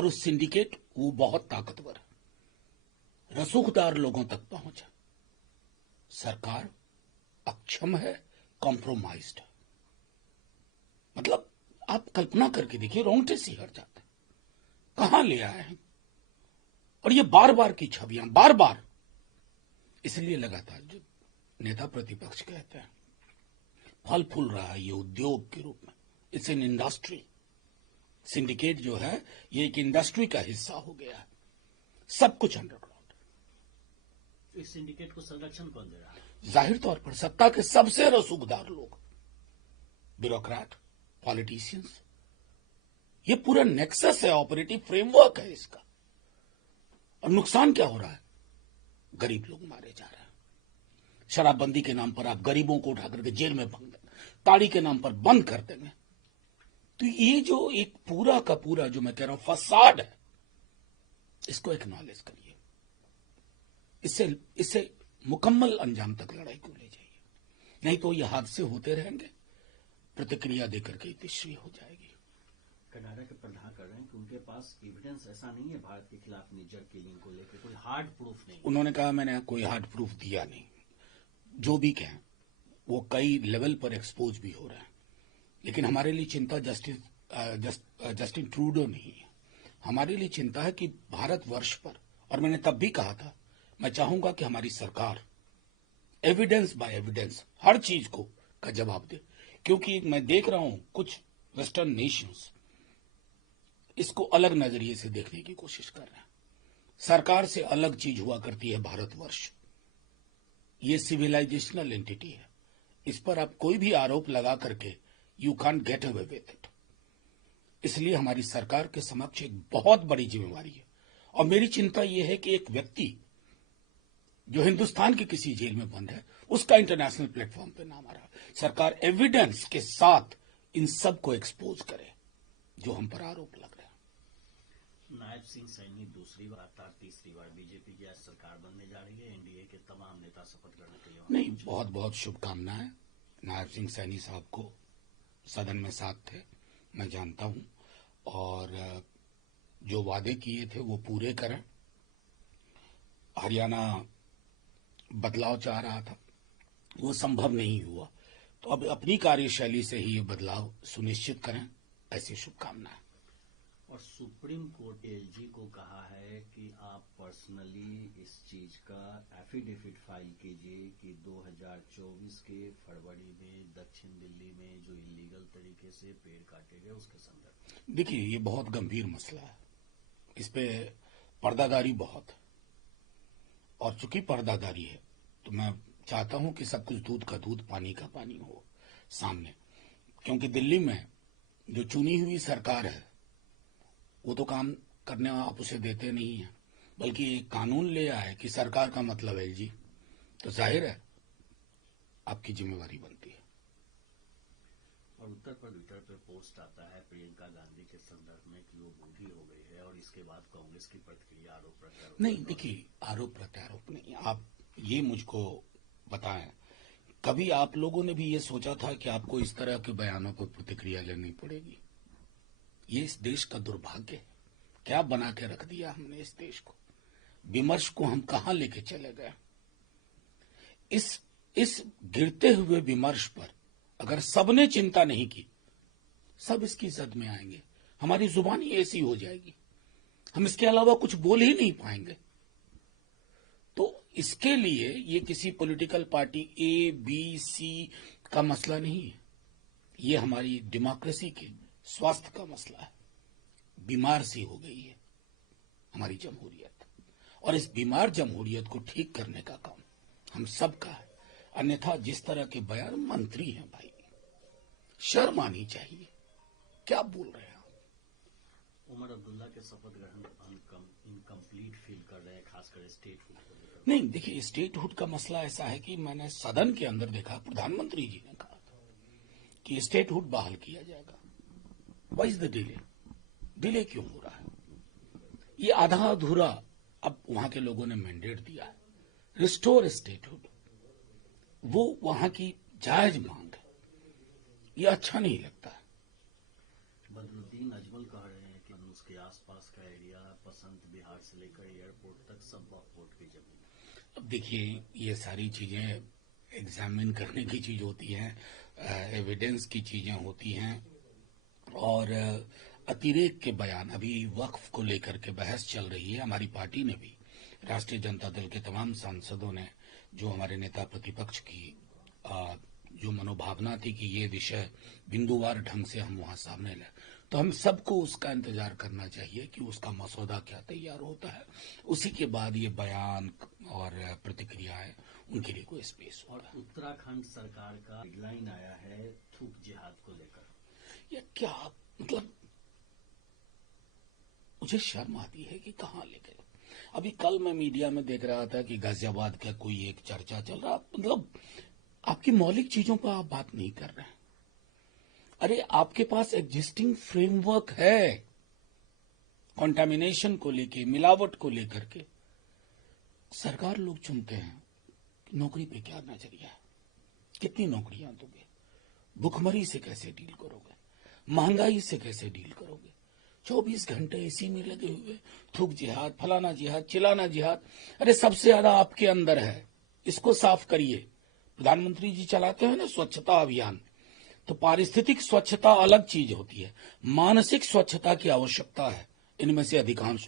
और उस सिंडिकेट वो बहुत ताकतवर है, रसूखदार लोगों तक पहुंचा। सरकार अक्षम है, कॉम्प्रोमाइज्ड है। मतलब आप कल्पना करके देखिए, रोंगटे सी हट जाते, कहां ले आए हैं। और ये बार बार की छवियां, बार बार। इसलिए लगातार जो नेता प्रतिपक्ष कहते हैं फल फूल रहा है ये उद्योग के रूप में, इट्स एन इंडस्ट्री। सिंडिकेट जो है ये एक इंडस्ट्री का हिस्सा हो गया है, सब कुछ अंडरग्राउंड। इस सिंडिकेट को संरक्षण कौन दे रहा है? जाहिर तौर पर सत्ता के सबसे रसूखदार लोग, ब्यूरोक्रेट, पॉलिटिशियंस। ये पूरा नेक्सस है, ऑपरेटिव फ्रेमवर्क है इसका। और नुकसान क्या हो रहा है? गरीब लोग मारे जा रहे हैं। शराबबंदी के नाम पर आप गरीबों को उठा करके जेल में भंग देंगे, ताड़ी के नाम पर बंद कर देंगे। तो ये जो एक पूरा का पूरा जो मैं कह रहा हूं फसाड है, इसको एक्नॉलेज करिए। इससे मुकम्मल अंजाम तक लड़ाई को ले जाइए, नहीं तो ये हादसे होते रहेंगे, प्रतिक्रिया देकर के तीसरी हो जाएगी। कनाडा के प्रधान कर रहे हैं कि उनके पास एविडेंस ऐसा नहीं है भारत के खिलाफ निज्जर किलिंग को लेकर, कोई हार्ड प्रूफ नहीं। उन्होंने कहा मैंने कोई हार्ड प्रूफ दिया नहीं। जो भी कहें वो कई लेवल पर एक्सपोज भी हो रहे हैं, लेकिन हमारे लिए चिंता जस्टिन ट्रूडो नहीं है। हमारे लिए चिंता है कि भारतवर्ष पर, और मैंने तब भी कहा था, मैं चाहूंगा कि हमारी सरकार एविडेंस बाय एविडेंस हर चीज को का जवाब दे, क्योंकि मैं देख रहा हूं कुछ वेस्टर्न नेशंस इसको अलग नजरिए से देखने की कोशिश कर रहे हैं। सरकार से अलग चीज हुआ करती है भारतवर्ष, ये सिविलाइजेशनल एंटिटी है। इस पर आप कोई भी आरोप लगा करके you can't get away with it. इसलिए हमारी सरकार के समक्ष एक बहुत बड़ी जिम्मेवारी है। और मेरी चिंता यह है कि एक व्यक्ति जो हिंदुस्तान के किसी जेल में बंद है, उसका इंटरनेशनल प्लेटफॉर्म पे नाम आ रहा है। सरकार एविडेंस के साथ इन सब को एक्सपोज करे जो हम पर आरोप लग रहे हैं। नायब सिंह सैनी दूसरी बार, तीसरी बार बीजेपी की आज सरकार बनने जा रही है। एनडीए के तमाम नेता शपथ ग्रहण के लिए नहीं, बहुत बहुत शुभकामनाएं। नायब सिंह सैनी साहब को सदन में साथ थे, मैं जानता हूं, और जो वादे किए थे वो पूरे करें। हरियाणा बदलाव चाह रहा था, वो संभव नहीं हुआ, तो अब अपनी कार्यशैली से ही ये बदलाव सुनिश्चित करें, ऐसी शुभकामनाएं। और सुप्रीम कोर्ट एलजी को कहा है कि आप पर्सनली इस चीज का एफिडेविट फाइल कीजिए कि 2024 के फरवरी में दक्षिण दिल्ली में जो इलीगल तरीके से पेड़ काटे गए उसके संदर्भ। देखिए, ये बहुत गंभीर मसला है, इस पे पर्दादारी बहुत है, और चूंकि पर्दादारी है तो मैं चाहता हूं कि सब कुछ दूध का दूध पानी का पानी हो सामने। क्योंकि दिल्ली में जो चुनी हुई सरकार है वो तो काम करने आप उसे देते नहीं है, बल्कि एक कानून ले आए कि सरकार का मतलब है जी, तो जाहिर है आपकी जिम्मेवारी बनती है। और उत्तर पर ट्विटर पे पोस्ट आता है प्रियंका गांधी के संदर्भ में कि वो बूढ़ी हो गई है, और इसके बाद कांग्रेस की प्रतिक्रिया आरोप प्रत्यारोप। नहीं, देखिए, आरोप प्रत्यारोप नहीं। आप ये मुझको बताएं, कभी आप लोगों ने भी ये सोचा था कि आपको इस तरह के बयानों पर प्रतिक्रिया लेनी पड़ेगी? ये इस देश का दुर्भाग्य है। क्या बना के रख दिया हमने इस देश को? विमर्श को हम कहां लेके चले गए? इस गिरते हुए विमर्श पर अगर सबने चिंता नहीं की, सब इसकी जद में आएंगे, हमारी जुबान ही ऐसी हो जाएगी, हम इसके अलावा कुछ बोल ही नहीं पाएंगे। तो इसके लिए ये किसी political party A B C का मसला नहीं है, ये हमारी डेमोक्रेसी के स्वास्थ्य का मसला है। बीमार सी हो गई है हमारी जमहूरियत, और इस बीमार जमहूरियत को ठीक करने का काम हम सबका है। अन्यथा जिस तरह के बयान, मंत्री हैं भाई, शर्म आनी चाहिए, क्या बोल रहे हैं आप? उमर अब्दुल्ला के शपथ ग्रहण इनकम्प्लीट फील कर रहे हैं, खासकर स्टेटहुड को लेकर। नहीं, देखिए, स्टेटहुड का मसला ऐसा है कि मैंने सदन के अंदर देखा, प्रधानमंत्री जी ने कहा था कि स्टेटहुड बहाल किया जाएगा। व्हाई इज द डिले क्यों हो रहा है? ये आधा अधूरा अब वहां के लोगों ने मैंडेट दिया है, रिस्टोर स्टेटहुड, वो वहां की जायज मांग है, ये अच्छा नहीं लगता है। बदरुद्दीन अजमल कह रहे हैं कि उसके आसपास का एरिया, पसंत बिहार से लेकर एयरपोर्ट तक सब वक्फ की जमीन। अब देखिए, ये सारी चीजें एग्जामिन करने की चीज होती हैं, एविडेंस की चीजें होती हैं, और अतिरेक के बयान, अभी वक्फ को लेकर के बहस चल रही है। हमारी पार्टी ने भी, राष्ट्रीय जनता दल के तमाम सांसदों ने, जो हमारे नेता प्रतिपक्ष की जो मनोभावना थी कि ये विषय बिंदुवार ढंग से हम वहां सामने लाए, तो हम सबको उसका इंतजार करना चाहिए कि उसका मसौदा क्या तैयार होता है, उसी के बाद ये बयान और प्रतिक्रियाएं उनके लिए कोई स्पेस और होगा। उत्तराखंड सरकार का गाइडलाइन आया है थूक जिहाद को लेकर। या क्या, मतलब मुझे शर्म आती है कि कहाँ ले गए। अभी कल मैं मीडिया में देख रहा था कि गाजियाबाद का कोई एक चर्चा चल रहा, मतलब आपकी मौलिक चीजों पर आप बात नहीं कर रहे हैं। अरे आपके पास एग्जिस्टिंग फ्रेमवर्क है कंटामिनेशन को लेके, मिलावट को लेकर के। सरकार लोग चुनते हैं कि नौकरी पे क्या नजरिया है, कितनी नौकरियां दोगे, भुखमरी से कैसे डील करोगे, महंगाई से कैसे डील करोगे। 24 घंटे इसी में लगे हुए, थूक जिहाद, फलाना जिहाद, चिलाना जिहाद। अरे सबसे ज्यादा आपके अंदर है, इसको साफ करिए। प्रधानमंत्री जी चलाते हैं ना स्वच्छता अभियान, तो पारिस्थितिक स्वच्छता अलग चीज होती है, मानसिक स्वच्छता की आवश्यकता है। इनमें से अधिकांश